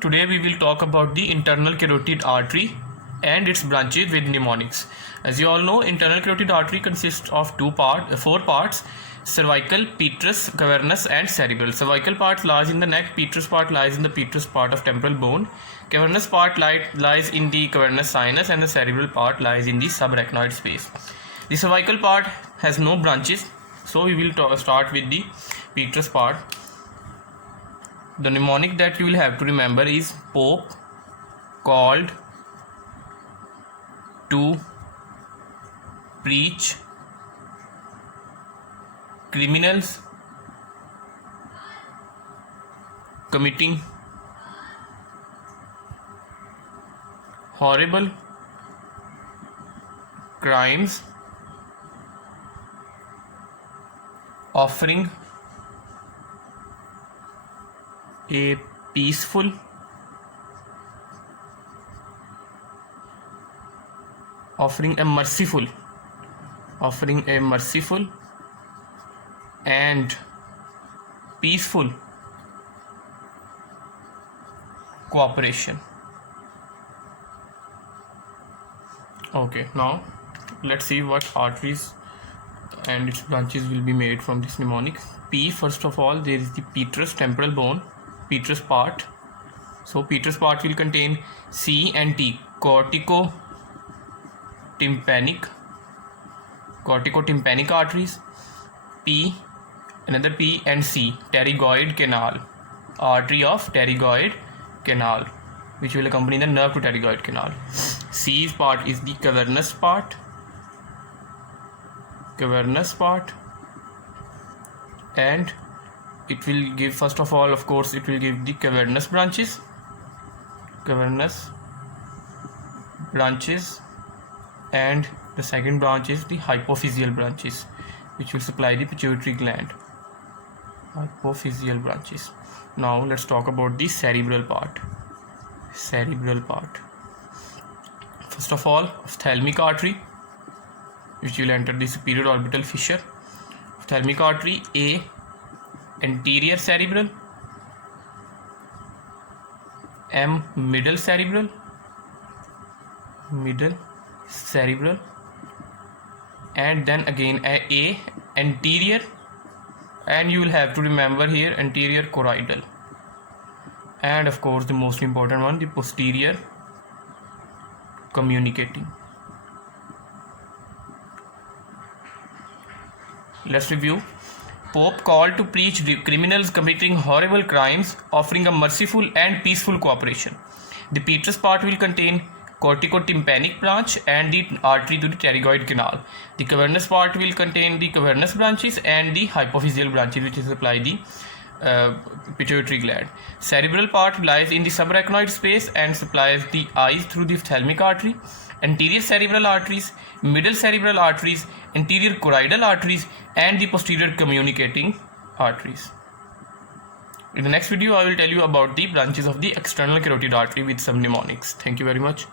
Today we will talk about the internal carotid artery and its branches with mnemonics. As you all know, internal carotid artery consists of four parts: cervical, petrous, cavernous and cerebral. Cervical part lies in the neck, petrous part lies in the petrous part of temporal bone, cavernous part lies in the cavernous sinus, and the cerebral part lies in the subarachnoid space. The cervical part has no branches, so we will start with the petrous part. The mnemonic that you will have to remember is Pope called to preach criminals committing horrible crimes, offering a peaceful, offering a merciful and peaceful cooperation. Okay, now let's see what arteries and its branches will be made from this mnemonic. P, first of all, there is the petrous temporal bone, petrous part. So petrous part will contain C and T, corticotympanic arteries. P, another P and C, pterygoid canal, artery of pterygoid canal, which will accompany the nerve to pterygoid canal. C's part is the cavernous part, and it will give, first of all, of course, it will give the cavernous branches, and the second branch is the hypophyseal branches, which will supply the pituitary gland. Hypophyseal branches. Now let's talk about the cerebral part. First of all, ophthalmic artery, which will enter the superior orbital fissure. Ophthalmic artery, A, anterior cerebral, M, middle cerebral, and then again A, anterior, and you will have to remember here anterior choroidal, and of course the most important one, the posterior communicating. Let's review. Pope called to preach criminals committing horrible crimes, offering a merciful and peaceful cooperation. The petrous part will contain corticotympanic branch and the artery to the pterygoid canal. The cavernous part will contain the cavernous branches and the hypophyseal branches, which supply the pituitary gland. Cerebral part lies in the subarachnoid space and supplies the eyes through the ophthalmic artery. Anterior cerebral arteries, middle cerebral arteries, anterior choroidal arteries, and the posterior communicating arteries. In the next video, I will tell you about the branches of the external carotid artery with some mnemonics. Thank you very much.